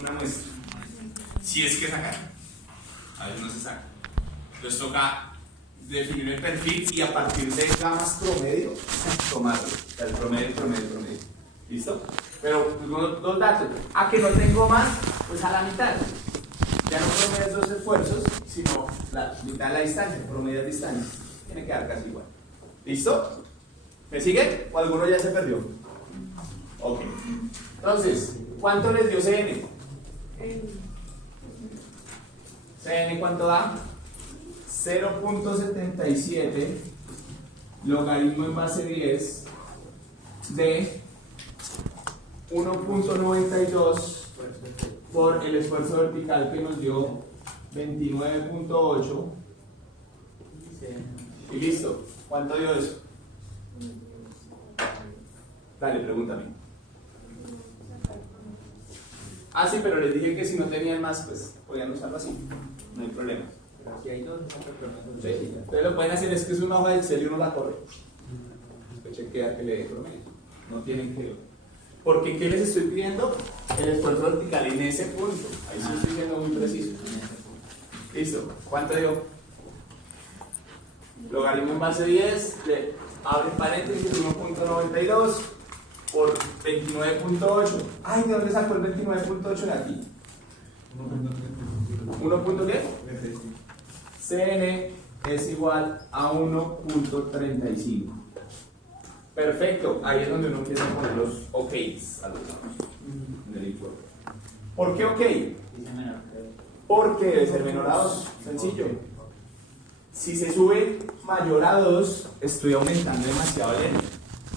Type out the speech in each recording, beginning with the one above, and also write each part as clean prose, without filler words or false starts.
una muestra. Si es que sacan, a veces no se saca. Entonces toca definir el perfil y a partir de gamas promedio, tomarlo. O sea, el promedio. ¿Listo? Pero dos datos. A que no tengo más, pues a la mitad. Ya no promedias dos esfuerzos, sino la mitad de la distancia, promedias distancia. Tiene que dar casi igual. ¿Listo? ¿Me sigue? ¿O alguno ya se perdió? Ok. Entonces, ¿cuánto les dio CN? CN, ¿cuánto da? 0.77 logaritmo en base 10 de 1.92 por el esfuerzo vertical que nos dio 29.8 y listo. ¿Cuánto dio eso? Dale, pregúntame. Ah, sí, pero les dije que si no tenían más, pues podían usarlo así. No hay problema. Pero aquí hay dos, Sí. Ustedes lo pueden hacer, es que es una hoja de Excel y uno la corre. Después chequea que le dé promedio. No tienen que. Porque, ¿qué les estoy pidiendo? El esfuerzo vertical en ese punto. Ahí sí estoy siendo muy preciso. Listo. ¿Cuánto dio? Logaritmo en base 10 de, abre paréntesis, 1.92 por 29.8. Ay, ¿de dónde sacó el 29.8 de aquí? 1. ¿Qué? CN es igual a 1.35. Perfecto, ahí es donde uno empieza a poner los OKs a los lados en el informe. ¿Por qué OK? Porque debe ser menor a 2, sencillo. Si se sube mayor a 2, estoy aumentando demasiado el N.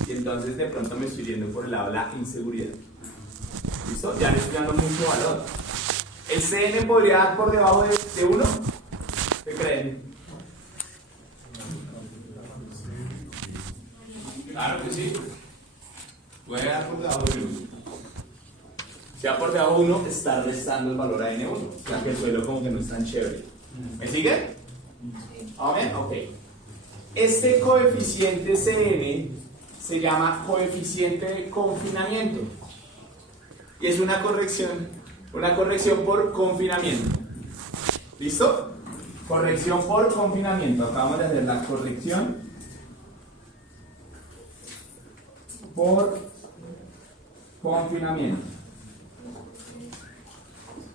Y entonces de pronto me estoy yendo por el lado de la inseguridad. ¿Listo? Ya le estoy dando mucho valor. ¿El CN podría dar por debajo de 1? ¿Qué creen? Claro que sí. Puede dar por debajo de 1. Si da por debajo de 1, está restando el valor a N1. O sea que el suelo como que no es tan chévere. ¿Me sigue? ¿Amén? Ok. Este coeficiente CN se llama coeficiente de confinamiento. Y es una corrección por confinamiento. ¿Listo? Corrección por confinamiento. Acabamos de hacer la corrección por confinamiento.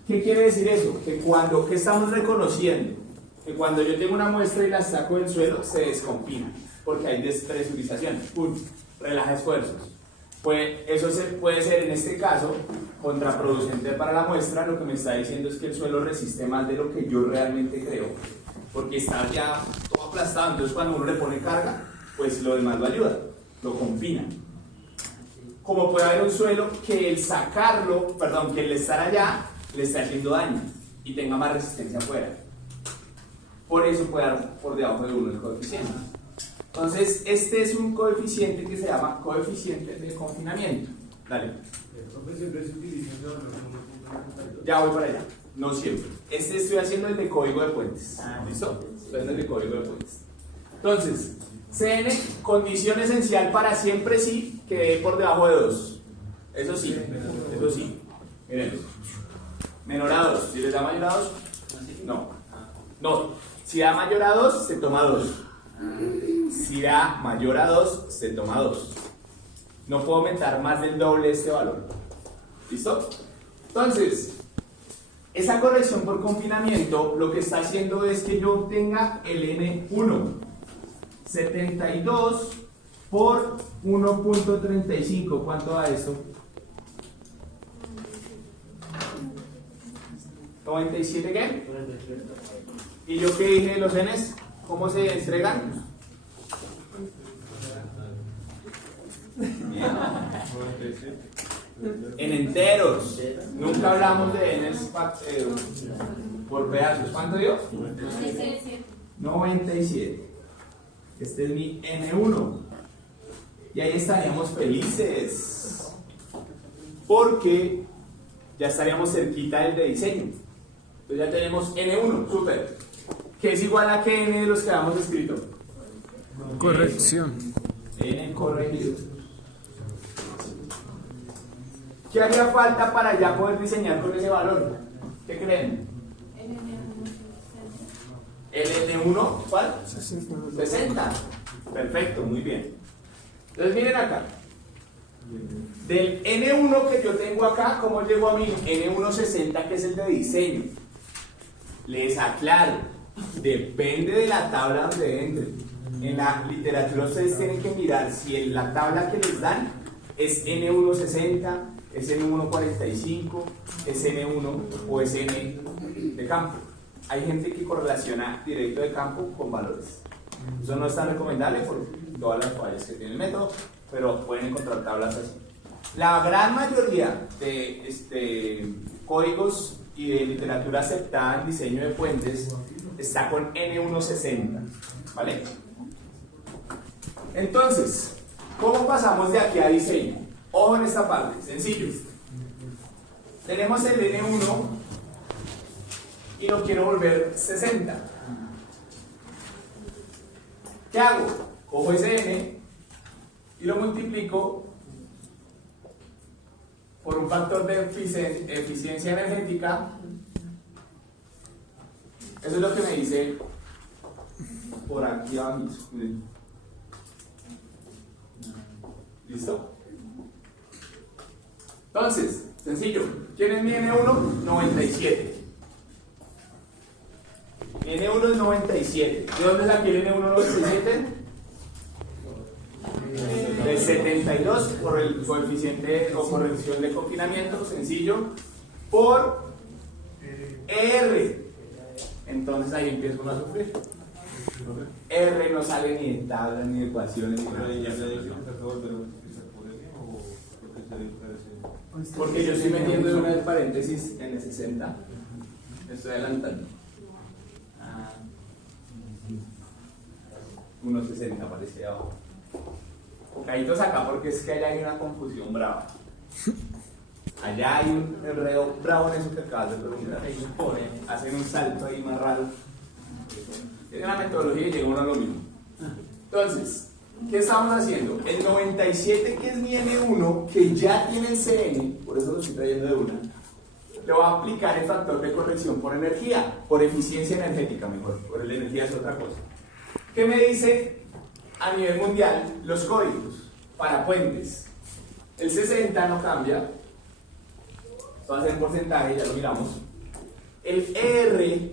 ¿Qué quiere decir eso? Que ¿qué estamos reconociendo? Que cuando yo tengo una muestra y la saco del suelo, se desconfina, porque hay despresurización. Relaja esfuerzos. Pues eso puede ser en este caso contraproducente para la muestra. Lo que me está diciendo es que el suelo resiste más de lo que yo realmente creo, porque está ya todo aplastado. Entonces cuando uno le pone carga, pues lo demás lo ayuda, lo confina. Como puede haber un suelo que el sacarlo, que el estar allá le está haciendo daño y tenga más resistencia afuera. Por eso puede dar por debajo de 1 el coeficiente. Entonces, este es un coeficiente que se llama coeficiente de confinamiento. Dale. Ya voy para allá. No siempre. Estoy haciendo el de código de puentes. ¿Listo? Estoy haciendo el de código de puentes. Entonces, CN, condición esencial para siempre sí, que dé por debajo de 2. Eso sí. Miren. Menor a 2. Si les da mayor a 2, no. Si da mayor a 2, se toma 2. Si da mayor a 2, se toma 2. No puedo aumentar más del doble este valor. ¿Listo? Entonces, esa corrección por confinamiento lo que está haciendo es que yo obtenga el N1. 72 por 1.35. ¿Cuánto da esto? 97, ¿qué? ¿Y yo qué dije de los Ns? ¿Cómo se entregan? En enteros. Nunca hablamos de Ns por pedazos. ¿Cuánto dio? 97. Este es mi N1. Y ahí estaríamos felices, porque ya estaríamos cerquita del de diseño. Entonces ya tenemos N1, súper. ¿Qué es igual a qué N de los que habíamos escrito? Corrección. N corregido. ¿Qué haría falta para ya poder diseñar con ese valor? ¿Qué creen? El N1, ¿cuál? 60. Perfecto, muy bien. Entonces miren acá. Del N1 que yo tengo acá, ¿cómo llego a mi N160, que es el de diseño? Les aclaro, depende de la tabla donde entren. En la literatura ustedes tienen que mirar si en la tabla que les dan es N160, es N145, es N1 o es N de campo. Hay gente que correlaciona directo de campo con valores. Eso no es tan recomendable por todas las fallas que tiene el método, pero pueden encontrar tablas así. La gran mayoría de códigos y de literatura aceptada en diseño de puentes está con N160, ¿vale? Entonces, ¿cómo pasamos de aquí a diseño? Ojo en esta parte, sencillo. Tenemos el N1 y lo quiero volver 60. ¿Qué hago? Cojo ese N y lo multiplico por un factor de eficiencia energética. Eso es lo que me dice por aquí abajo. ¿Listo? Entonces, sencillo. ¿Quién es mi N1? 97. Mi N1 es 97. ¿De dónde saqué el N1 97? De 72 por el coeficiente o corrección de confinamiento, sencillo, por R. Entonces ahí empieza uno a sufrir. R no sale ni de tabla, ni de ecuaciones, ni de porque yo estoy metiendo una de paréntesis en el 60. Estoy adelantando. 1.60 aparece abajo. Bocaditos acá porque es que allá hay una confusión brava. Allá hay un enredo bravo en eso que acabas de preguntar. Hacen un salto ahí más raro. Tiene una metodología y llega uno a lo mismo. Entonces, ¿qué estamos haciendo? El 97, que es mi N1, que ya tiene el CN, por eso lo estoy trayendo de una, le voy a aplicar el factor de corrección por energía, por eficiencia energética mejor, por la energía es otra cosa. ¿Qué me dice a nivel mundial los códigos para puentes? El 60 no cambia, esto va a ser en porcentaje, ya lo miramos. El R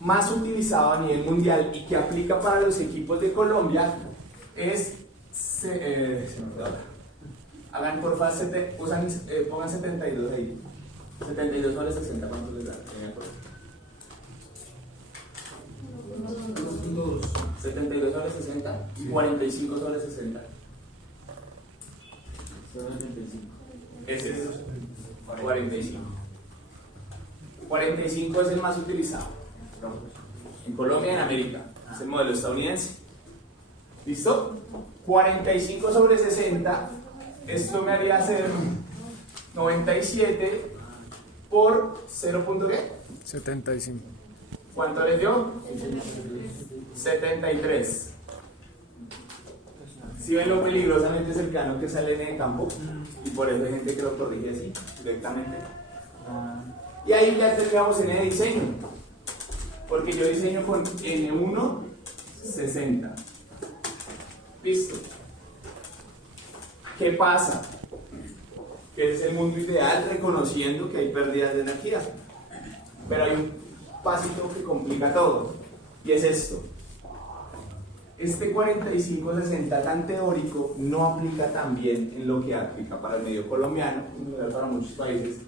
más utilizado a nivel mundial y que aplica para los equipos de Colombia es, hagan por favor, pongan 72 ahí, 72 sobre 60, ¿cuánto les da? 72 sobre 60 y 45 sobre 60. Ese es 45. 45 es el más utilizado en Colombia y en América. Es el modelo estadounidense. ¿Listo? 45 sobre 60. Esto me haría hacer 97 por 0. ¿Qué? 75. ¿Cuánto les dio? 73. Si ven lo peligrosamente cercano que sale en el campo, y por eso hay gente que lo corrige así, directamente. Y ahí ya terminamos en el diseño, porque yo diseño con N1 60. Listo. ¿Qué pasa? Que es el mundo ideal, reconociendo que hay pérdidas de energía, pero hay un pasito que complica todo, y es esto. Este 45-60 tan teórico no aplica tan bien en lo que aplica para el medio colombiano, para muchos países.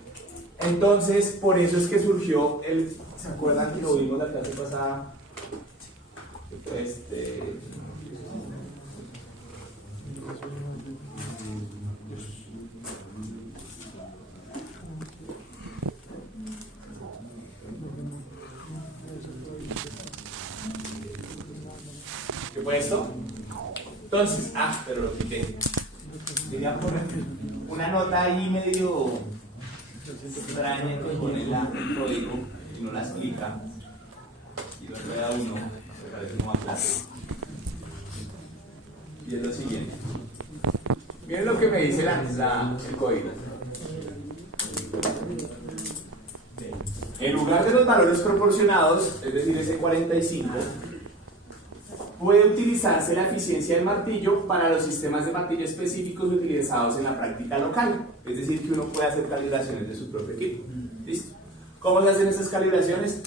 Entonces, por eso es que surgió el, ¿se acuerdan que lo vimos la clase pasada? ¿Qué fue esto? Entonces, pero lo quité. Quería poner una nota ahí medio extraña que pone el código y no la explica. Y lo rueda uno, se parece como a clase. Y es lo siguiente. Miren lo que me dice el código. En lugar de los valores proporcionados, es decir, ese 45, puede utilizarse la eficiencia del martillo para los sistemas de martillo específicos utilizados en la práctica local. Es decir, que uno puede hacer calibraciones de su propio equipo. ¿Listo? ¿Cómo se hacen esas calibraciones?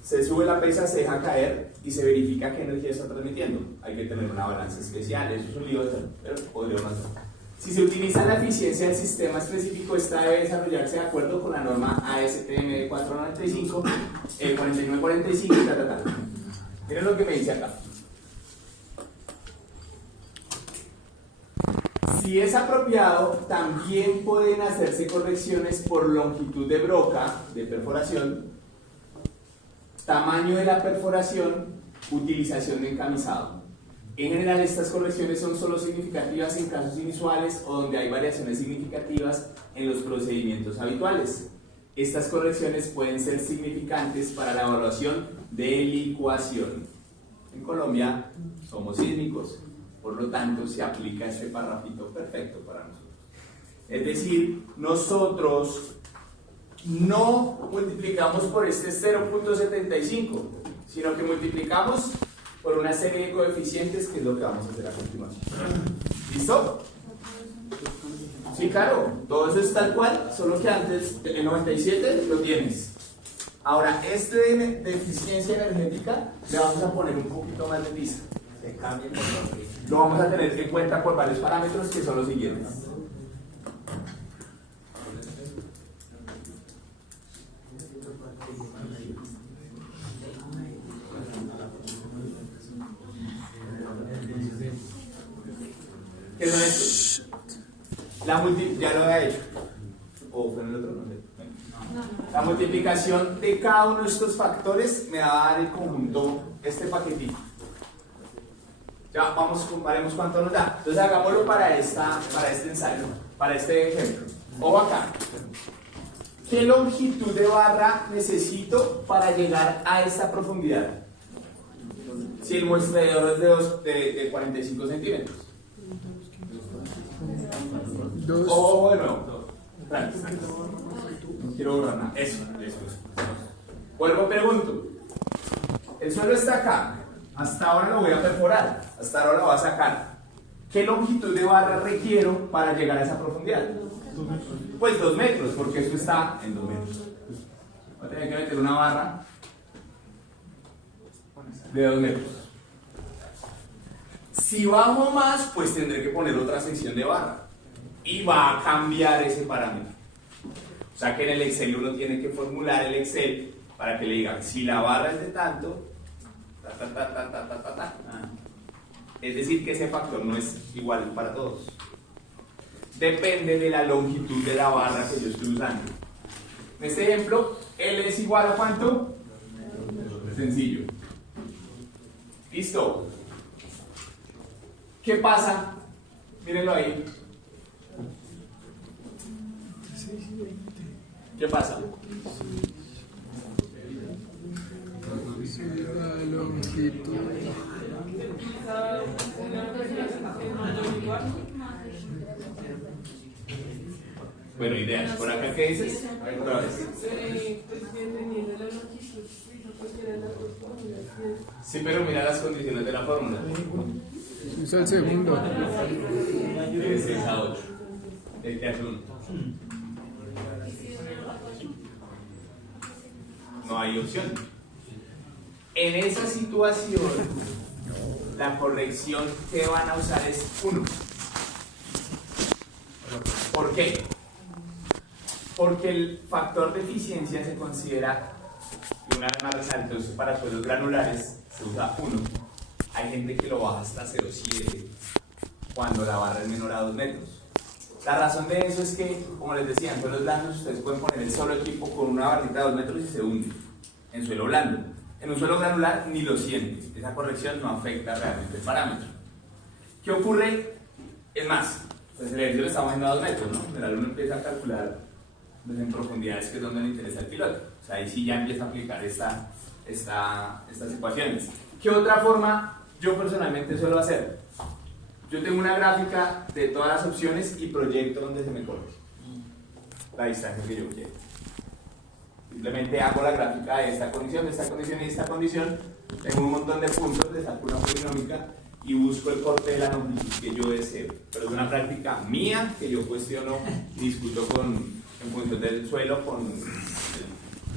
Se sube la pesa, se deja caer y se verifica qué energía está transmitiendo. Hay que tener una balanza especial, eso es un lío, pero podríamos hacer. Si se utiliza la eficiencia del sistema específico, esta debe desarrollarse de acuerdo con la norma ASTM 495, 4945, Miren lo que me dice acá. Si es apropiado, también pueden hacerse correcciones por longitud de broca, de perforación, tamaño de la perforación, utilización de encamisado. En general, estas correcciones son solo significativas en casos inusuales o donde hay variaciones significativas en los procedimientos habituales. Estas correcciones pueden ser significantes para la evaluación de licuación. En Colombia somos sísmicos, por lo tanto se aplica este parrafito perfecto para nosotros. Es decir, nosotros no multiplicamos por este 0.75, sino que multiplicamos por una serie de coeficientes, que es lo que vamos a hacer a continuación. ¿Listo? Sí, claro, todo eso es tal cual, solo que antes, el 97 lo tienes. Ahora, este de eficiencia energética le vamos a poner un poquito más de tiza. Se cambia por lo vamos a tener en cuenta por varios parámetros que son los siguientes. ¿Qué son estos? Ya lo había hecho. ¿O fue en el otro? No sé. La multiplicación de cada uno de estos factores me va a dar el conjunto, este paquetito. Ya vamos, comparemos cuánto nos da. Entonces hagámoslo para este ensayo, para este ejemplo. Ojo acá. ¿Qué longitud de barra necesito para llegar a esta profundidad? Si el muestreador es de 45 centímetros. Ojo de nuevo. No quiero borrar nada. Eso. Vuelvo a pregunto. El suelo está acá. Hasta ahora lo voy a perforar. Hasta ahora lo voy a sacar. ¿Qué longitud de barra requiero para llegar a esa profundidad? Pues 2 metros, porque esto está en 2 metros. Voy a tener que meter una barra de 2 metros. Si bajo más, pues tendré que poner otra sección de barra. Y va a cambiar ese parámetro. O sea que en el Excel uno tiene que formular el Excel para que le digan, si la barra es de tanto, es decir, que ese factor no es igual para todos. Depende de la longitud de la barra que yo estoy usando. En este ejemplo, L es igual a ¿cuánto? Sencillo. Listo. ¿Qué pasa? Mírenlo ahí. ¿Qué pasa? La longitud. Bueno, ideas. ¿Por acá qué dices? Otra vez. Sí, pero mira las condiciones de la fórmula. Usa el segundo. De 6 a 8. El que hace 1. No hay opción. En esa situación, la corrección que van a usar es 1. ¿Por qué? Porque el factor de eficiencia se considera, y una vez más resalto, para suelos granulares se usa 1. Hay gente que lo baja hasta 0,7 cuando la barra es menor a 2 metros. La razón de eso es que, como les decía, en suelos blandos ustedes pueden poner el solo equipo con una barrita de 2 metros y se hunde en suelo blando. En un suelo granular ni lo sientes. Esa corrección no afecta realmente el parámetro. ¿Qué ocurre? Es más, pues el ejercicio lo estamos haciendo a 2 metros, ¿no? Pero uno empieza a calcular pues, en profundidades, que es donde le interesa al piloto. O sea, ahí sí ya empieza a aplicar estas ecuaciones. ¿Qué otra forma yo personalmente suelo hacer? Yo tengo una gráfica de todas las opciones y proyecto donde se me corre la distancia que yo quiero. Simplemente hago la gráfica de esta condición, de esta condición y de esta condición. Tengo un montón de puntos, le saco una polinómica y busco el corte de la longitud que yo deseo. Pero es una práctica mía que yo cuestiono y discuto en función del suelo con el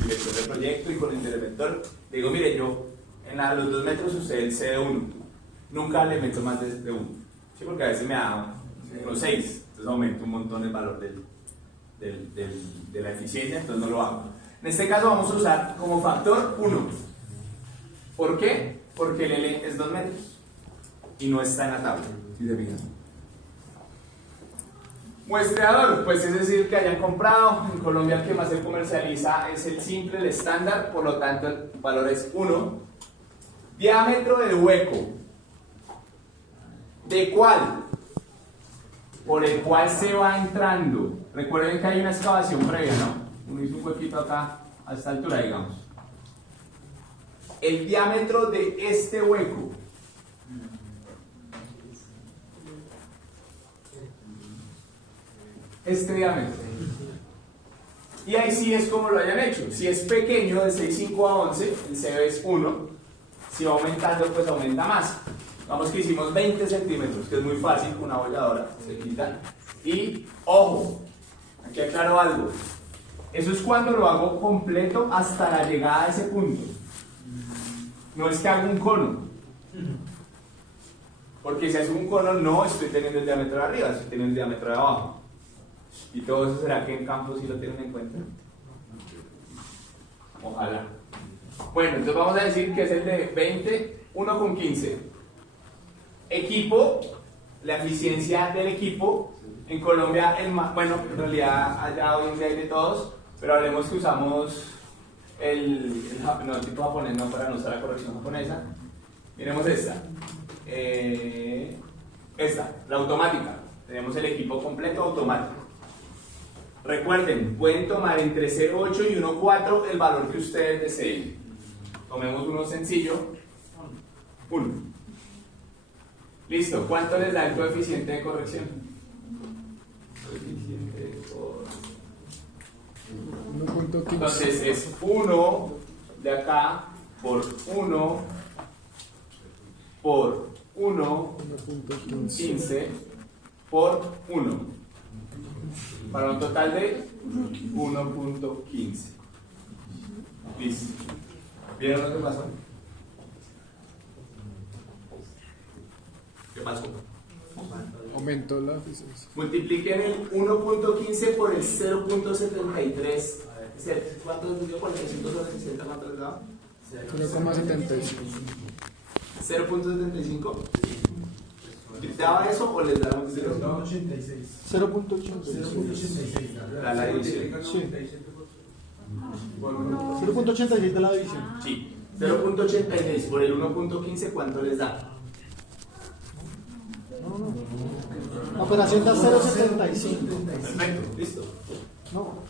director del proyecto y con el interventor. Le digo, mire, yo en los 2 metros usé el C de 1. Nunca le meto más de 1. ¿Sí? Porque a veces me da unos 6. Entonces aumento un montón el valor de la eficiencia, entonces no lo hago. En este caso vamos a usar como factor 1. ¿Por qué? Porque el L es 2 metros y no está en la tabla, si se fijan. Muestreador, pues es decir que hayan comprado. En Colombia el que más se comercializa es el simple, el estándar, por lo tanto el valor es 1. Diámetro del hueco. ¿De cuál? Por el cual se va entrando. Recuerden que hay una excavación previa, ¿no? Uno hizo un huequito acá a esta altura, digamos. El diámetro de este hueco. Este diámetro. Y ahí sí es como lo hayan hecho. Si es pequeño, de 6,5 a 11, el CB es 1. Si va aumentando, pues aumenta más. Vamos que hicimos 20 centímetros, que es muy fácil con una bolladora. Se quitan. Y, ojo, aquí aclaro algo. Eso es cuando lo hago completo hasta la llegada a ese punto. No es que haga un cono. Porque si hago un cono, no estoy teniendo el diámetro de arriba, estoy teniendo el diámetro de abajo. ¿Y todo eso será que en campo sí lo tienen en cuenta? Ojalá. Bueno, entonces vamos a decir que es el de 20, 1,15. Equipo, la eficiencia del equipo. En Colombia, bueno, en realidad allá hoy en día hay de todos, pero hablemos que usamos el tipo japonés, no, para no usar la corrección japonesa. Miremos esta. La automática. Tenemos el equipo completo automático. Recuerden, pueden tomar entre 0,8 y 1,4 el valor que ustedes deseen. Tomemos uno sencillo. 1. Listo. ¿Cuánto les da el coeficiente de corrección? Entonces es 1 de acá por 1 por 1.15 por 1 para un total de 1.15. Listo. ¿Vieron lo que pasó? ¿Qué pasó? Aumentó la eficiencia. Multipliquen el 1.15 por el 0.73. ¿Cuánto dio 45 sobre 60? ¿Cuánto les daba? 0,75. 0.75. ¿Les daba eso o les daba un 0.86? 0.86. La división. Sí. 0.86 de la división. Sí. 0.86 por el 1.15, ¿cuánto les da? La operación da 0.75. Perfecto, listo. No.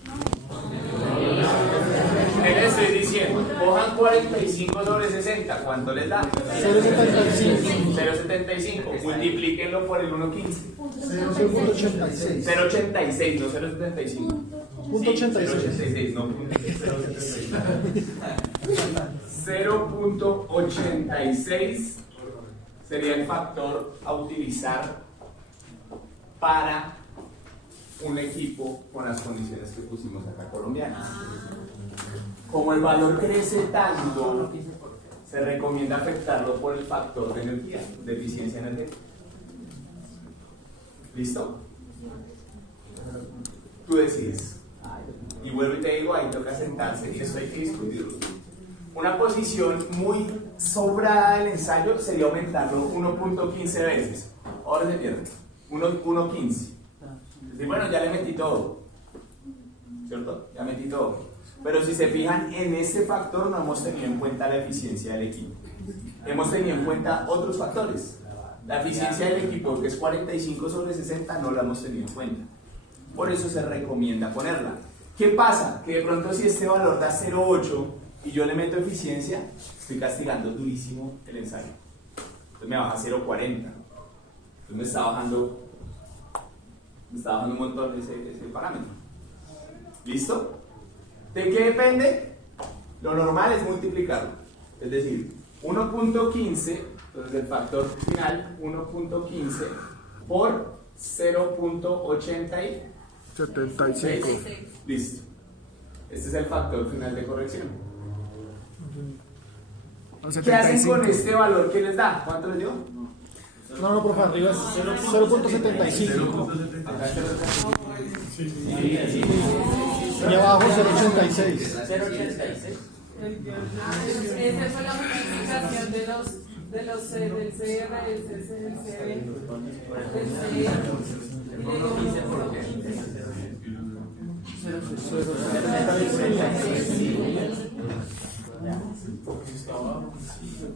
¿Qué les estoy diciendo? Cojan 45 sobre 60, ¿cuánto les da? 0.75. 0.75, multiplíquenlo por el 1.15. 0.86. 0.86, no 0.75. Punto 86. 0.86, no 0.86 sería el factor a utilizar para un equipo con las condiciones que pusimos acá colombianas. Como el valor crece tanto, se recomienda afectarlo por el factor de energía, de eficiencia energética. ¿Listo? Tú decides. Y vuelvo y te digo, ahí toca sentarse y eso hay que discutirlo. Una posición muy sobrada del ensayo sería aumentarlo 1.15 veces. Ahora se pierde. 1.15. Es decir, bueno, ya le metí todo. ¿Cierto? Ya metí todo. Pero si se fijan, en este factor no hemos tenido en cuenta la eficiencia del equipo. Hemos tenido en cuenta otros factores. La eficiencia del equipo, que es 45 sobre 60, no la hemos tenido en cuenta. Por eso se recomienda ponerla. ¿Qué pasa? Que de pronto si este valor da 0.8 y yo le meto eficiencia, estoy castigando durísimo el ensayo. Entonces me baja 0.40. Entonces me está bajando un montón ese parámetro. ¿Listo? ¿De qué depende? Lo normal es multiplicarlo. Es decir, 1.15, entonces el factor final, 1.15 por 0.86. 75. Listo. Este es el factor final de corrección. O ¿Qué hacen con 75. este valor que les da? ¿Cuánto les dio? No, profe, arriba es 0.75. Acá es 0.75. Y abajo 0.86. 0.86. Esa fue la multiplicación de los del CR, del CB, del CE, y le dio 15 por 15.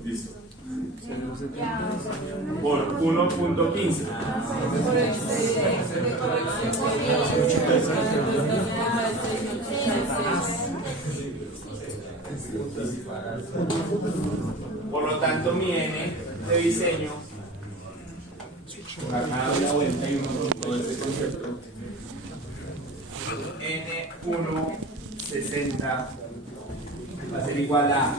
Listo. Por 1.15. Por el CE de corrección que dio. Por lo tanto, mi N de diseño, acá doy la vuelta y uno con todo este concepto, N160 va a ser igual a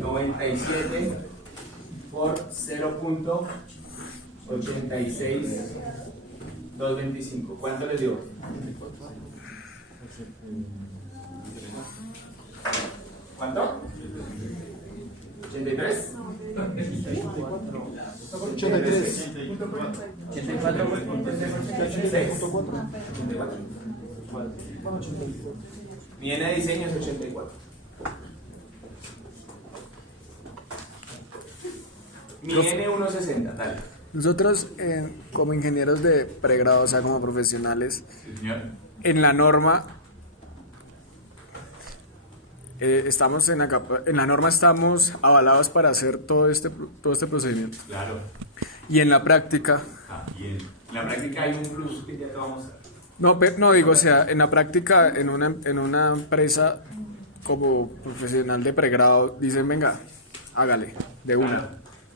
97 por 0.86225. ¿Cuánto les dio? ¿Cuánto? ¿83? 83. 84. Mi N de diseño es 84. Mi N 160, dale. Nosotros, como ingenieros de pregrado, o sea, como profesionales, Sí, señor. en la norma, estamos en la norma estamos avalados para hacer todo este procedimiento. Claro. Y en la práctica, Bien. En la práctica hay un plus que ya te vamos a... no digo, o sea, en la práctica, en una empresa como profesional de pregrado, dicen, venga, hágale, de una. Claro.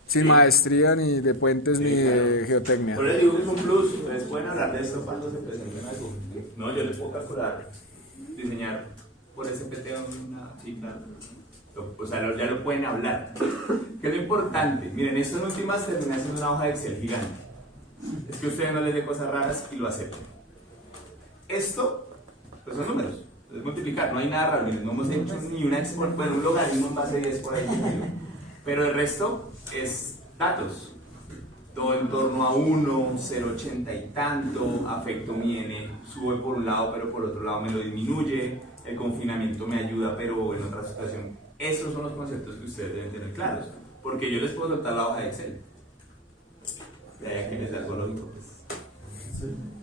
Sin Sí. maestría, ni de puentes, Sí, ni claro. de geotecnia. Por eso digo que es un plus. Ustedes pueden hablar de esto cuando se presenten algo. No, yo les puedo calcular, diseñar por SPT una... Sí, claro. O sea, ya lo pueden hablar. ¿Qué es lo importante? Miren, esto en últimas termina siendo una hoja de Excel gigante. Es que ustedes no les dé cosas raras y lo acepten. Esto, pues son números. Es multiplicar, no hay nada raro. Miren, no hemos hecho ni una exponente, bueno, un logaritmo en base 10 por ahí. Pero el resto es datos. Todo en torno a 1, 0,80 y tanto, afecto mi N, sube por un lado, pero por otro lado me lo disminuye, el confinamiento me ayuda, pero en otra situación. Esos son los conceptos que ustedes deben tener claros, porque yo les puedo soltar la hoja de Excel. De ahí a que les da algo lógico, pues.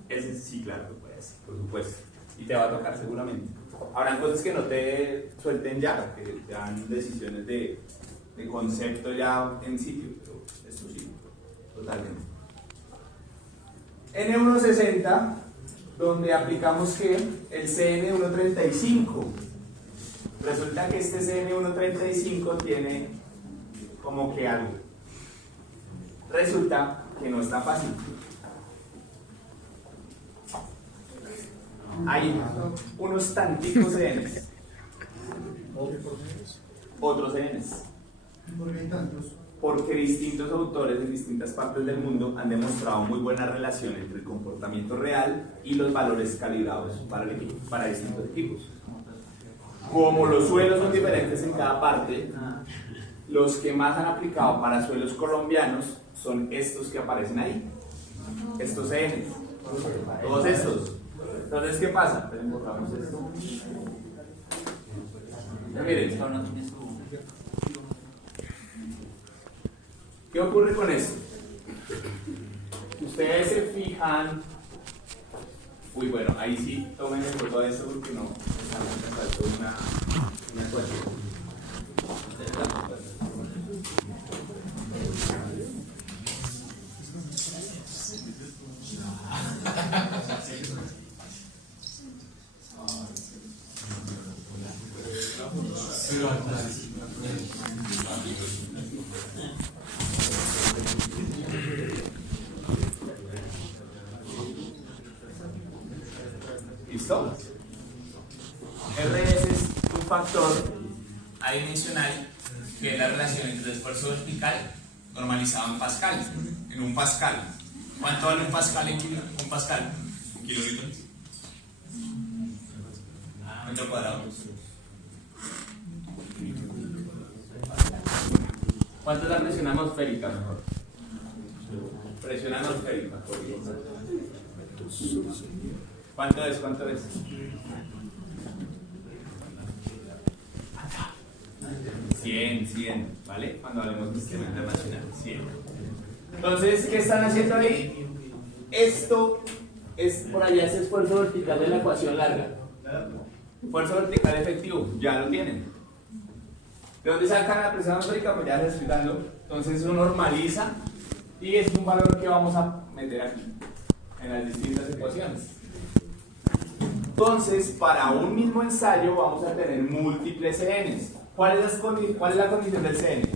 Ese sí, claro, que puede ser, por supuesto. Y te va a tocar seguramente. Habrán cosas que no te suelten ya, que te dan decisiones de concepto ya en sitio, pero esto sí, totalmente. N160, donde aplicamos que el CN135. Resulta que este CN135 tiene como que algo. Resulta que no está fácil. Hay unos tanticos CNs, otros CNs. ¿Por qué hay tantos? Porque distintos autores en distintas partes del mundo han demostrado muy buena relación entre el comportamiento real y los valores calibrados para el equipo, para distintos equipos. Como los suelos son diferentes en cada parte, los que más han aplicado para suelos colombianos son estos que aparecen ahí, estos CNs, todos estos. Entonces, ¿qué pasa? Pues borramos esto. Miren, ¿qué ocurre con esto? Ustedes se fijan. Uy, bueno, ahí sí, tomen el foto de esto porque no me faltó una ecuación. ¿Listo? factor adimensional que es la relación entre el esfuerzo vertical normalizado en Pascal, en un Pascal. ¿Cuánto vale un Pascal en un Pascal? ¿Un kilonewton? Metro cuadrado. ¿Cuánto es la presión atmosférica mejor? Presión atmosférica. ¿Cuánto es? ¿Cuánto es? 100, ¿vale? Cuando hablemos de sistema internacional, 100. Entonces, ¿qué están haciendo ahí? Esto es por allá ese esfuerzo vertical de la ecuación larga. Esfuerzo vertical efectivo, ya lo tienen. ¿De dónde sacan la presión atmosférica? Pues ya les estoy dando. Entonces eso normaliza y es un valor que vamos a meter aquí, en las distintas ecuaciones. Entonces, para un mismo ensayo vamos a tener múltiples CNs. ¿Cuál es la condición del CN?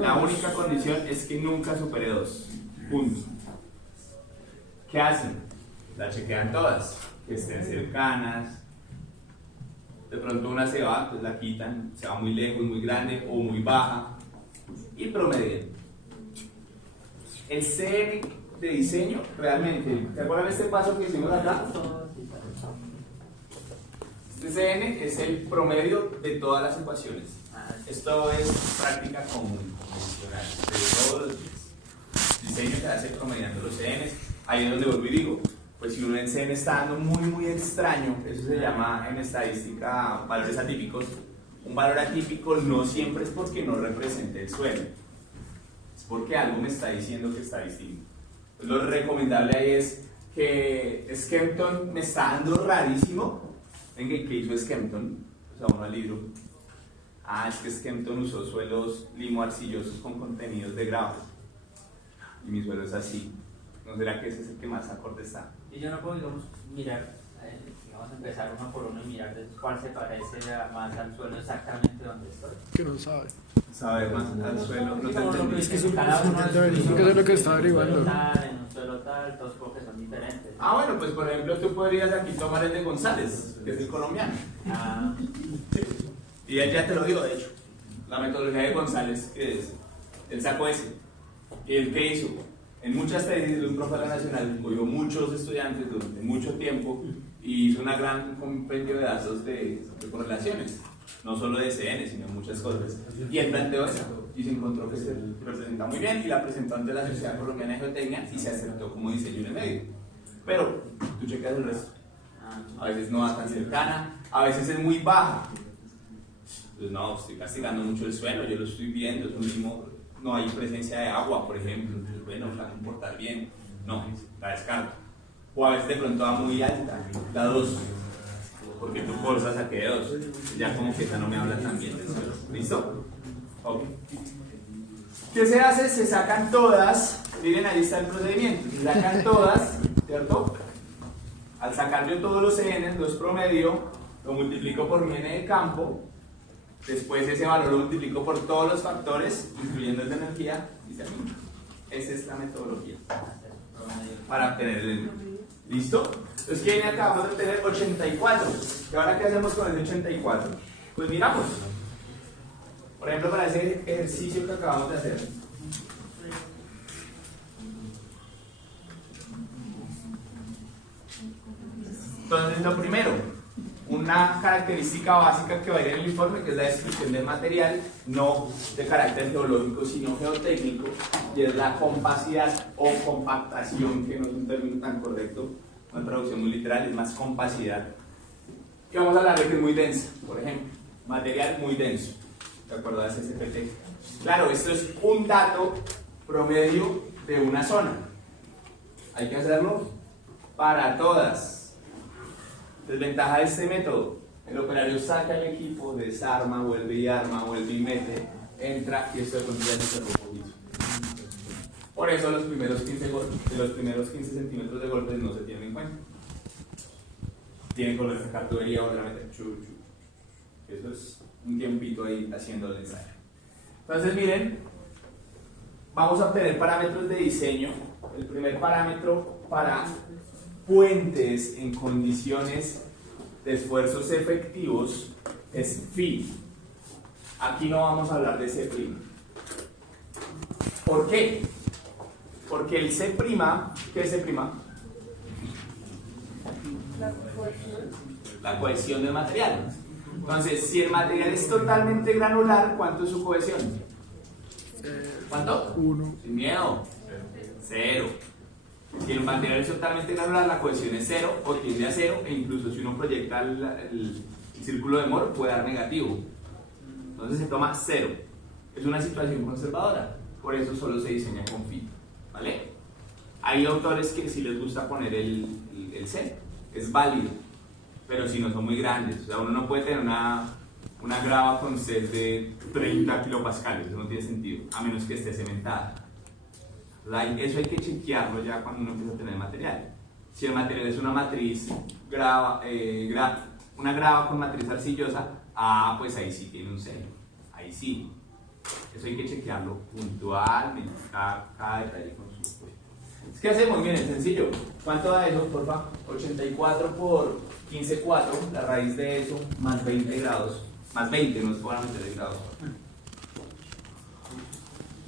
La única condición es que nunca supere 2. Punto. ¿Qué hacen? La chequean todas, que estén cercanas. De pronto una se va, pues la quitan, se va muy lejos, muy grande o muy baja y promedian. El CN de diseño, realmente, ¿se acuerdan de este paso que hicimos acá? Este CN es el promedio de todas las ecuaciones. Esto es práctica común, convencional, de todos los días. Diseño se hace promediando los CNs. Ahí es donde vuelvo y digo, pues si uno en CN está dando muy extraño, eso se llama en estadística valores atípicos. Un valor atípico no siempre es porque no represente el suelo, es porque algo me está diciendo que está distinto. Lo recomendable ahí es que Skempton me está dando rarísimo. Venga, ¿qué hizo Skempton? O sea, uno al libro. Es que Skempton usó suelos limo-arcillosos con contenidos de grava. Y mi suelo es así. ¿No será que ese es el que más acorde está? Y yo no puedo, digamos, mirar, digamos, empezar uno por uno y mirar cuál se parece más al suelo exactamente donde estoy. Que no sabe. Saber más al suelo. No te entendí. Es que cada uno Porque eso es lo que está averiguando. En un suelo tal, todos porque son diferentes. Bueno, pues por ejemplo tú podrías aquí tomar el de González, que es el colombiano. Sí. Y él ya te lo digo, de hecho. La metodología de González, que es, él sacó ese. ¿Y él qué hizo? En muchas tesis de un profesor nacional, cogió muchos estudiantes durante mucho tiempo y hizo una gran compendio de datos de correlaciones, no solo de CN, sino muchas cosas. Y él planteó eso y se encontró que se representa muy bien y la presentó ante la Sociedad Colombiana de Geotecnia y se aceptó como diseño en el medio. Pero tú checas el resto. A veces no va tan cercana, a veces es muy baja. Pues no, estoy castigando mucho el suelo, yo lo estoy viendo, es un mismo, no hay presencia de agua, por ejemplo, entonces bueno, la va a comportar bien, no, la descarto. O a veces de pronto va muy alta, la 2, porque tú forzas a que de 2, ya como que esa no me habla tan bien del suelo. ¿Listo? Ok. ¿Qué se hace? Se sacan todas, miren ahí está el procedimiento, se sacan todas, ¿cierto? Al sacar yo todos los CN, los promedio, lo multiplico por mi N de campo. Después ese valor lo multiplico por todos los factores, incluyendo el de energía, y se aplica. Esa es la metodología para obtener el N. ¿Listo? Entonces, ¿qué N acabamos de obtener? 84. ¿Y ahora qué hacemos con ese 84? Pues miramos. Por ejemplo, para ese ejercicio que acabamos de hacer. Entonces, lo primero, una característica básica que va a ir en el informe, que es la descripción del material, no de carácter geológico, sino geotécnico, y es la compacidad o compactación, que no es un término tan correcto, una traducción muy literal, es más compacidad. Y vamos a hablar de que es muy densa, por ejemplo, material muy denso, ¿de acuerdo a SSPT? Claro, esto es un dato promedio de una zona. Hay que hacerlo para todas. Desventaja de este método: el operario saca el equipo, desarma, vuelve y arma, vuelve y mete, entra y esto de pronto ya se cerró un poquito. Por eso los primeros 15 centímetros de golpes no se tienen en cuenta. Tienen que sacar tubería otra vez. Eso es un tiempito ahí haciendo el ensayo. Entonces miren, vamos a obtener parámetros de diseño. El primer parámetro para puentes en condiciones de esfuerzos efectivos es phi. Aquí no vamos a hablar de C'. ¿Por qué? Porque el C', ¿qué es C'? La cohesión del material. Entonces, si el material es totalmente granular, ¿cuánto es su cohesión? ¿Cuánto? 1. Sin miedo. 0. Si el material es totalmente granular, la cohesión es 0 o tiende a 0, e incluso si uno proyecta el círculo de Moore puede dar negativo. Entonces se toma 0. Es una situación conservadora, por eso solo se diseña con phi, ¿vale? Hay autores que sí les gusta poner el C, es válido, pero si no son muy grandes. O sea, uno no puede tener una grava con C de 30 kilopascales, eso no tiene sentido, a menos que esté cementada. Eso hay que chequearlo ya cuando uno empieza a tener material. Si el material es una matriz una grava con matriz arcillosa, pues ahí sí tiene un 0. Ahí sí. Eso hay que chequearlo puntualmente, cada detalle con su cuenta. ¿Qué hacemos? Miren, sencillo. ¿Cuánto da eso, porfa? 84 por 15,4, la raíz de eso, más 20 grados. Más 20, no se pueden meter grados.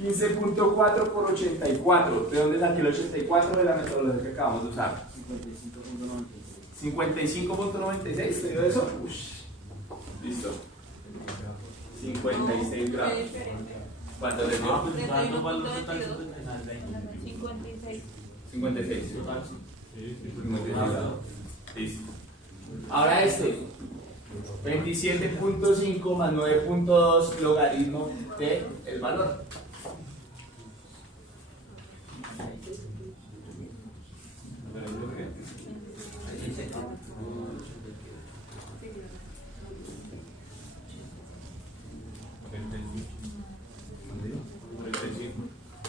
15.4 por 84. ¿De dónde saqué el 84? De la metodología que acabamos de usar. 55.96. ¿Te dio eso? Listo. 56 grados. ¿Cuánto le dio? 56. 56. 56 grados. Listo. Ahora 27.5 más 9.2 logaritmo de el valor.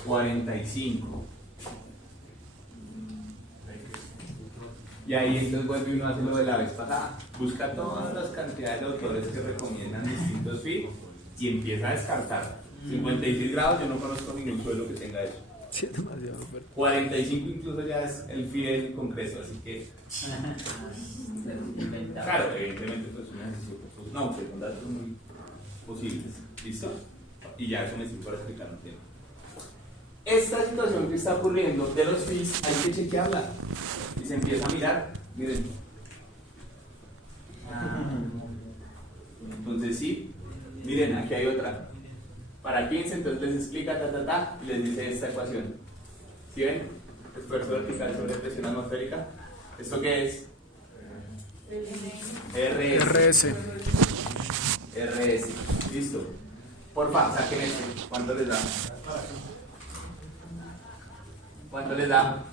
$45. Y ahí entonces vuelve uno a hacer lo de la vez pasada. Busca todas las cantidades de autores que recomiendan distintos phi y empieza a descartar. 56 grados, yo no conozco ningún suelo que tenga eso. Sí, es demasiado fuerte. 45 incluso ya es el phi del Congreso, así que... Claro, evidentemente pues un ejercicio, pues, no, que son datos muy posibles. ¿Listo? Y ya eso me sirve para explicar un tema. Esta situación que está ocurriendo de los phis hay que chequearla y se empieza a mirar. Miren. Entonces sí, miren, aquí hay otra. Para 15, entonces les explica y les dice esta ecuación. ¿Sí ven? Esfuerzo vertical sobre presión atmosférica. ¿Esto qué es? RS. Listo. Porfa, saquen este. ¿Cuánto les da? ¿Cuánto les da?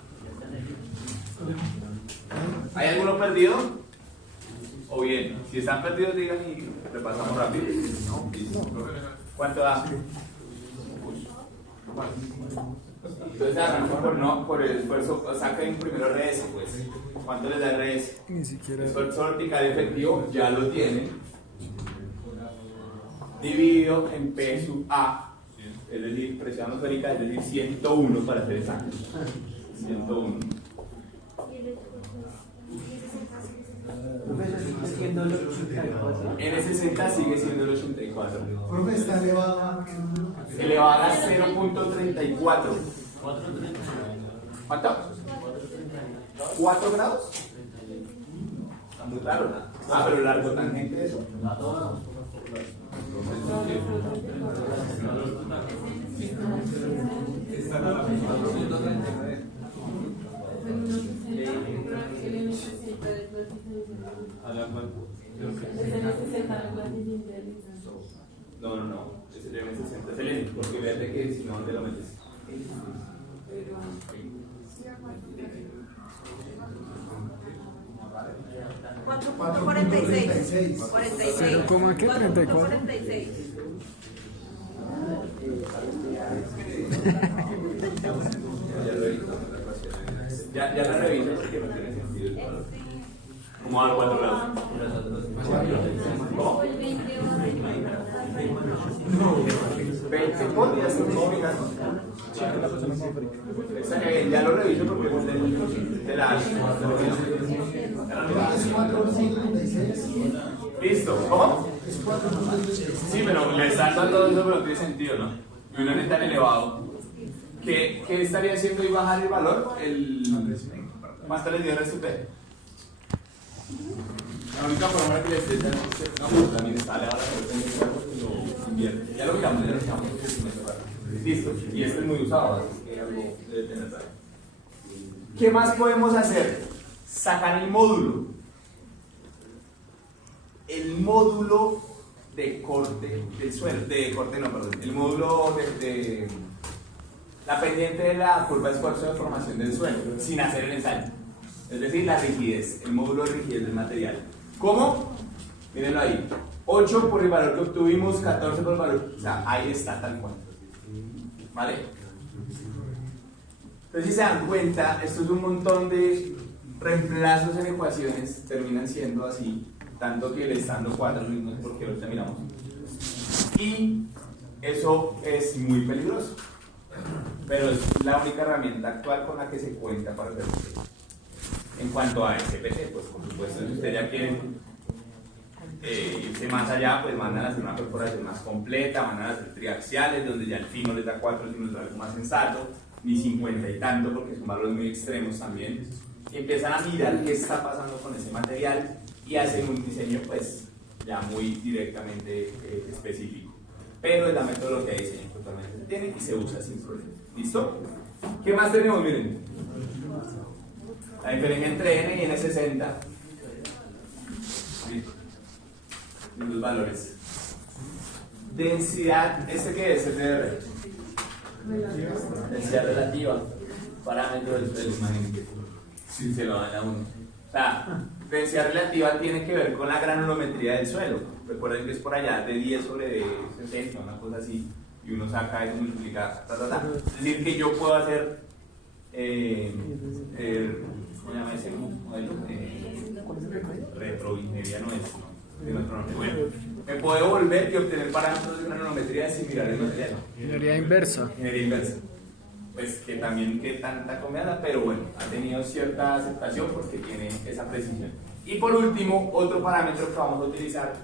¿Hay alguno perdido? O bien, si están perdidos digan y repasamos rápido. ¿No? ¿Cuánto da? Entonces arrancan por el esfuerzo, saquen primero RS, pues. ¿Cuánto les da RS? Ni siquiera. Esfuerzo vertical efectivo, ya lo tienen. Dividido en P sub A, es decir, presión atmosférica, es decir, 101 para ser exacto. 101. N60 sigue siendo el 84. Profe, está elevado. Elevado a 0.34. ¿Cuánto? ¿4 grados? Está muy claro. Pero el largo tangente de eso. No. Es el M60. Es el N, porque verde que si no, ¿dónde lo metes? ¿Pero cómo es que 34? Ya la reviso porque no tiene sentido el valor. ¿Cómo a 4 grados? ¿Cómo? 20 podría ser modificado. Ya lo reviso porque es de la... Es 4.36. Sí, pero le salto a todo eso, pero no tiene sentido, ¿no? Y uno no es tan elevado. ¿Qué estaría haciendo y bajar el valor? ¿Cuánto les dio el RSP? La única forma que les dé no, pues también sale ahora, pero lo invierte. Ya lo miramos. Listo, y este es muy usado, así que algo debe tener también. ¿Qué más podemos hacer? Sacar el módulo. El módulo de corte del suelo, el módulo de la pendiente de la curva de esfuerzo de formación del suelo, sin hacer el ensayo. Es decir, la rigidez, el módulo de rigidez del material. ¿Cómo? Mírenlo ahí. 8 por el valor que obtuvimos, 14 por el valor, o sea, ahí está tal cual. ¿Vale? Entonces, si se dan cuenta, esto es un montón de reemplazos en ecuaciones, terminan siendo así, tanto que le están dando 4 mismos, porque ahorita miramos. Y eso es muy peligroso, pero es la única herramienta actual con la que se cuenta para hacer esto. En cuanto a SPT, pues por supuesto, si ustedes ya quieren irse más allá, pues mandan a hacer una perforación más completa, mandan a hacer triaxiales, donde ya el fino les da 4, sino les da algo más sensato, ni 50 y tanto, porque son valores muy extremos también. Y empiezan a mirar qué está pasando con ese material y hacen un diseño, pues, ya muy directamente específico. Pero es la metodología de diseño que totalmente se tiene y se usa sin problema. ¿Listo? ¿Qué más tenemos? Miren. La diferencia entre N y N60. Listo. Los valores. Densidad, ¿este qué es? ¿STR? Densidad relativa. Parámetro del suelo, imagínate. Si se lo dan a uno. O sea, densidad relativa tiene que ver con la granulometría del suelo. Recuerden que es por allá de 10 sobre 60, una cosa así. Y uno saca eso, multiplica, Es decir, que yo puedo hacer. ¿Cómo se llama ese modelo? Retroingeniería no es. Bueno, me puedo volver y obtener parámetros de granulometría sin mirar el material. Ingeniería inversa. Ingeniería inversa. Pues que también que tanta confianza, pero bueno, ha tenido cierta aceptación porque tiene esa precisión. Y por último, otro parámetro que vamos a utilizar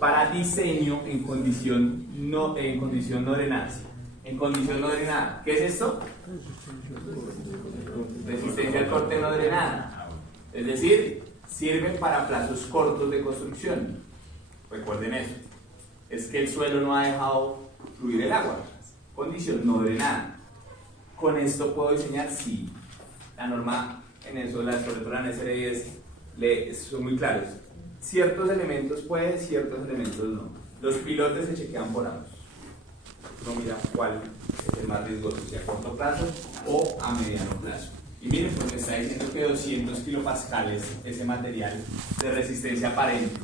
para diseño en condición no drenadas. En condición no drenada. ¿Qué es esto? Resistencia al corte no drenada. Es decir, sirve para plazos cortos de construcción. Recuerden eso. Es que el suelo no ha dejado fluir el agua. Condición no drenada. Con esto puedo diseñar, sí. La norma en eso, sobre todo la NSR10, son muy claros. Ciertos elementos pueden, ciertos elementos no. Los pilotes se chequean por ambos. Uno mira cuál es el más riesgoso, si a corto plazo o a mediano plazo. Y miren, pues me está diciendo que 200 kilopascales ese material de resistencia aparente.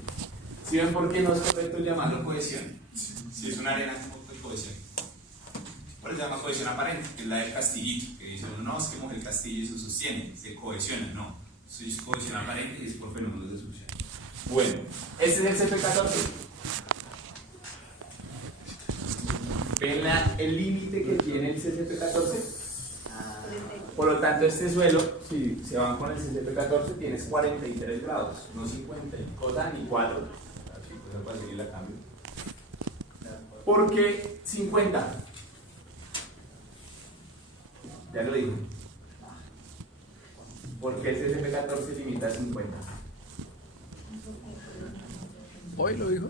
¿Sí ven por qué no es correcto llamarlo cohesión? Si es una arena con cohesión. Por eso se llama cohesión aparente, que es la del castillito, que dice uno, no, es que como el castillo se sostiene, se cohesiona, no. Eso es cohesión aparente y es por fenómenos de succión. Bueno, este es el CP14. ¿Ven el límite que tiene el CCP14? Por lo tanto, este suelo, si se van con el CCP14, tienes 43 grados, no 50, cosa ni 4. Así que para seguir la cambio. ¿Por qué 50? Ya lo digo. ¿Por qué el CCP14 limita a 50? Hoy lo dijo.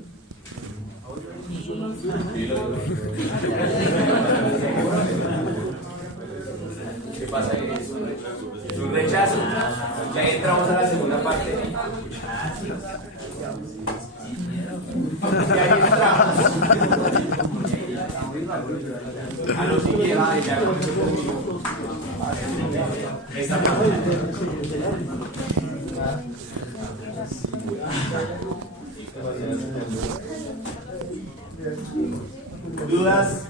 Sí, lo digo. ¿Qué pasa ahí? Es un rechazo. Ya entramos a la segunda parte. Y ahí entramos. A lo siguiente, ya con eso conmigo. Esta parte. ¿Dudas?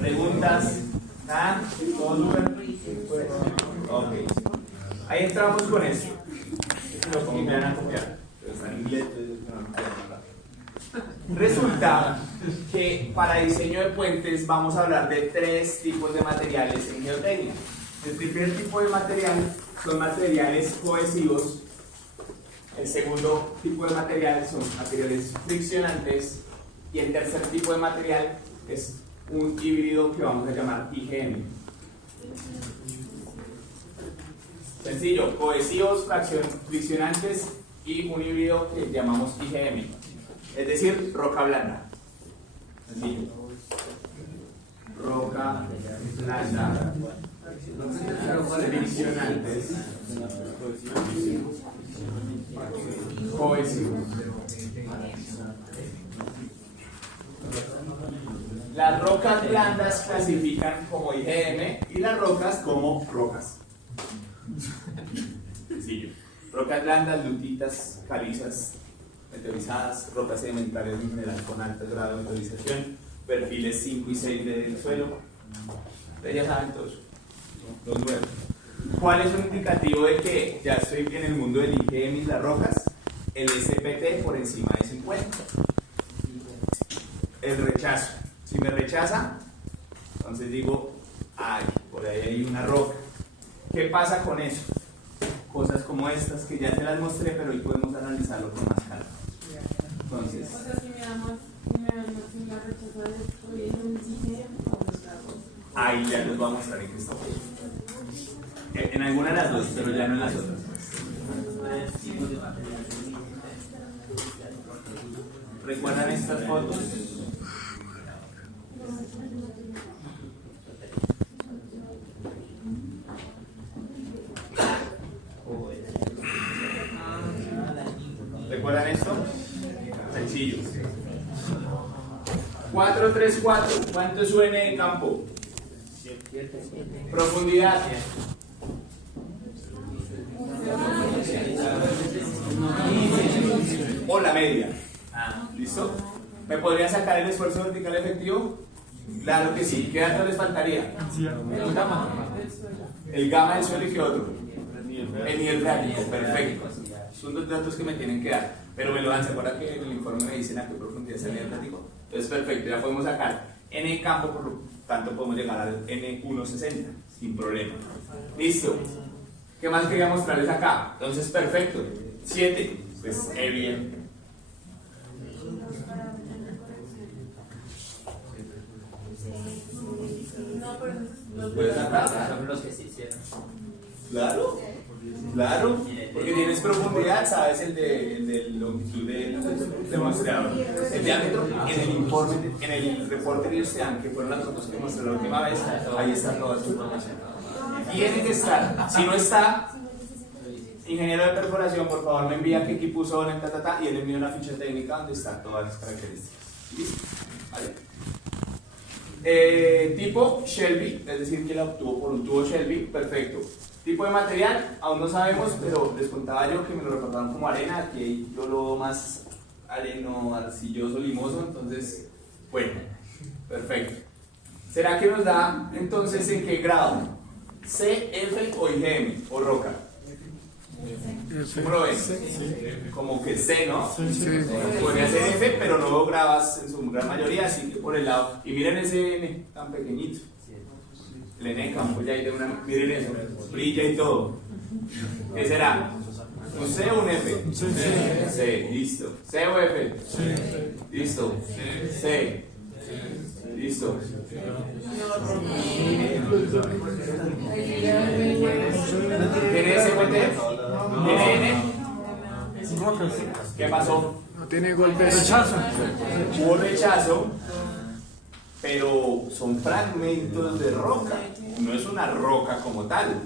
¿Preguntas? ¿Nada? ¿Todo súper? Ok. Ahí entramos con esto. Lo copian a copiar. Pero está en inglés. Resulta que para diseño de puentes vamos a hablar de 3 tipos de materiales en geotecnia. El primer tipo de material son materiales cohesivos El segundo tipo de material son materiales friccionantes. Y el tercer tipo de material es un híbrido que vamos a llamar IgM. Sencillo, cohesivos, friccionantes y un híbrido que llamamos IgM. Es decir, roca blanda. Sencillo. Roca blanda. Friccionantes. Cohesivos. Las rocas blandas clasifican como IgM y las rocas como rocas. Sencillo. Rocas blandas, lutitas, calizas, meteorizadas, rocas sedimentarias en general con alto grado de meteorización, perfiles 5 y 6 del suelo. Ustedes ya saben todo eso. Los nuevos. ¿Cuál es un indicativo de que ya estoy en el mundo del IgM y las rocas? El SPT por encima de 50. El rechazo. Si me rechaza, entonces digo, ay, por ahí hay una roca. ¿Qué pasa con eso? Cosas como estas que ya te las mostré, pero hoy podemos analizarlo con más calma. Entonces, O sea, si me da rechazo de esto, un IgM o otra cosa. ahí ya les voy a mostrar en qué está. En alguna de las dos, pero ya no en las otras. ¿Recuerdan estas fotos? ¿Recuerdan esto? Sencillo. 434. ¿Cuánto es UN de campo? Profundidad. O la media. ¿Listo? ¿Me podría sacar el esfuerzo vertical efectivo? Claro que sí. ¿Qué datos les faltaría? El gamma del suelo. El gamma del suelo y qué otro. El nivel freático. Perfecto. Son dos datos que me tienen que dar. Pero me lo dan. ¿Se acuerdan que en el informe me dicen a qué profundidad es el nivel freático? Entonces, perfecto. Ya podemos sacar N de campo, por lo tanto podemos llegar al N160 sin problema. Listo. ¿Qué más quería mostrarles acá? Entonces, perfecto. 7. Pues, bien. No, pero ¿Los puedes sacar? Son los que se hicieron. Claro, claro, porque tienes profundidad, sabes el de longitud del demostrado. El diámetro, en el informe, en el reporte de Ocean, que fueron las fotos que mostré la última vez, ahí está toda su información. Tiene que estar, si no está, ingeniero de perforación, por favor me envía qué equipo usó en y él envía una ficha técnica donde están todas las características. ¿Listo? ¿Vale? Tipo Shelby, es decir, que la obtuvo por un tubo Shelby, perfecto. Tipo de material, aún no sabemos, pero les contaba yo que me lo reportaron como arena, aquí yo lo veo más areno, arcilloso, limoso, entonces, bueno, perfecto. ¿Será que nos da entonces en qué grado? ¿C, F o IgM o roca? ¿Cómo lo ves? Como que C, ¿no? Podría ser F, pero no lo grabas en su gran mayoría, así que por el lado. Y miren ese N tan pequeñito. El N de campo ya hay de una. Miren eso, brilla y todo. ¿Qué será? ¿Un C o un F? C, listo. ¿C o F? Listo. C. Listo. ¿Tiene SPT? ¿Tiene N? ¿Qué pasó? No tiene golpes. Rechazo. Hubo rechazo, pero son fragmentos de roca, no es una roca como tal.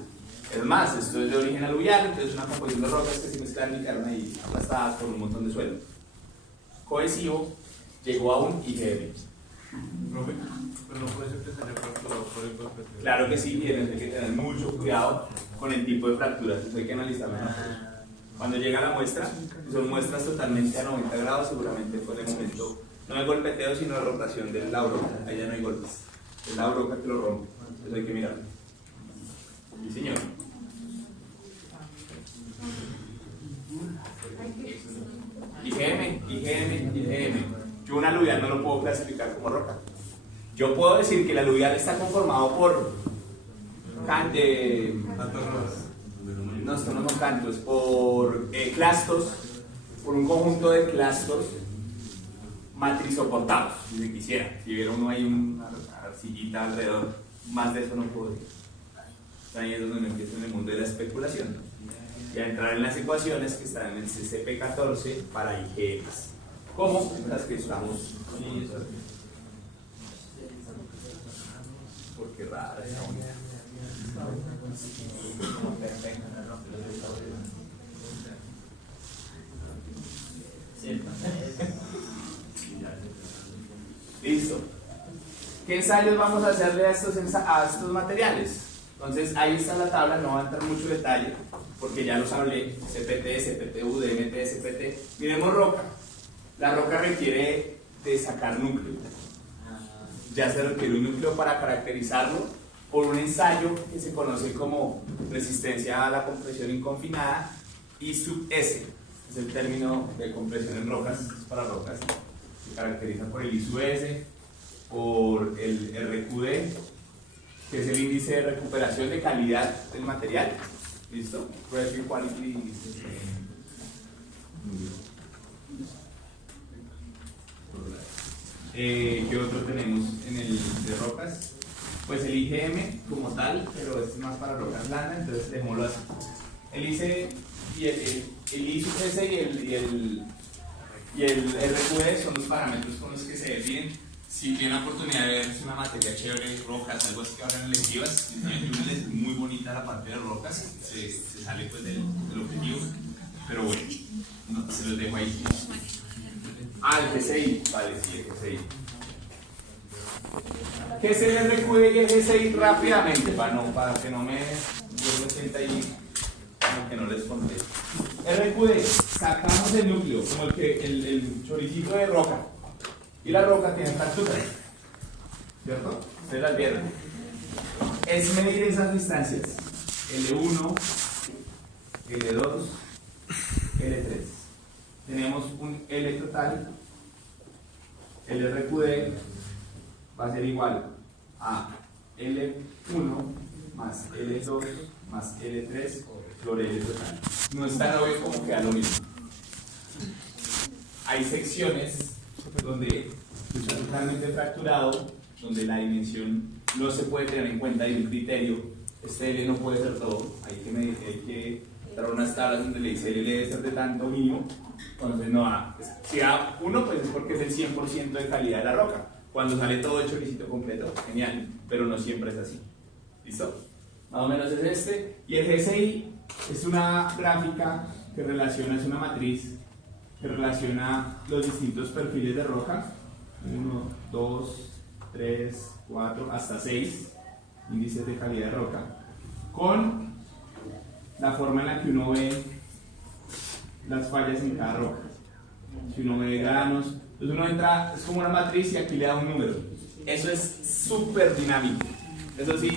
Es más, esto es de origen aluvial, entonces es una composición de rocas que se mezclan y quedaron ahí aplastadas por un montón de suelo. Cohesivo llegó a un IgM. Profe, pero no puede ser que se haya fracturado por el golpe. Claro que sí, tienen que tener mucho cuidado con el tipo de fracturas, eso hay que analizarlo. Cuando llega la muestra, son muestras totalmente a 90 grados, seguramente fue en el momento, no el golpeteo, sino la rotación del lauro, ahí ya no hay golpes, es la broca que lo rompe, eso hay que mirarlo. Sí, señor. IgM. Yo un aluvial no lo puedo clasificar como roca. Yo puedo decir que el aluvial está conformado por No, estos no son cantos, por clastos, por un conjunto de clastos matrizoportados, si se quisiera. Si hubiera uno ahí una arcillita alrededor, más de eso no podría. Ahí es donde empieza en el mundo de la especulación. Y a entrar en las ecuaciones que están en el CCP14 para IGMs, como las que estamos. Porque rara esa unidad. Listo. ¿Qué ensayos vamos a hacerle a estos materiales? Entonces ahí está la tabla, no va a entrar mucho detalle porque ya los hablé, CPT, CPTU, DMT, CPT. Miremos roca. La roca requiere de sacar núcleo. Ya se requiere un núcleo para caracterizarlo por un ensayo que se conoce como resistencia a la compresión inconfinada I sub S. Es el término de compresión en rocas, es para rocas. Se caracteriza por el I sub S, por el RQD, que es el índice de recuperación de calidad del material. ¿Listo? Relative Quality. ¿Qué otro tenemos en el de rocas? Pues el IgM como tal, pero este es más para rocas blandas, entonces dejémoslo así. El IC y el I sub S y el RQD son los parámetros con los que se definen. Si tienen la oportunidad de ver una materia chévere, rocas, algo así que ahora en electivas, es muy bonita la parte de rocas, se sale pues del objetivo, pero bueno, no, se los dejo ahí. El GCI, vale, sí, el GCI. ¿Qué es el RQD y el GCI? Rápidamente, para que no me sienta ahí, como que no les conté. RQD, sacamos el núcleo, como el choricito de roca. Y la roca tiene fracturas, ¿cierto? Ustedes las vieron. Es medir esas distancias, L1, L2, L3. Tenemos un L total, el RQD va a ser igual a L1 más L2 más L3 por L total. No es tan obvio como queda lo mismo. Hay secciones donde está totalmente fracturado, donde la dimensión no se puede tener en cuenta y un criterio, este L no puede ser todo, hay que dar unas tablas donde le dice L debe ser de tanto mínimo, entonces no da, si da 1 pues es porque es el 100% de calidad de la roca, cuando sale todo el choricito completo, genial, pero no siempre es así, ¿listo? Más o menos es este, y el GCI es una gráfica que relaciona, es una matriz que relaciona los distintos perfiles de roca, 1, 2, 3, 4, hasta 6 índices de calidad de roca, con la forma en la que uno ve las fallas en cada roca. Si uno ve granos, entonces uno entra, es como una matriz y aquí le da un número. Eso es súper dinámico. Eso sí,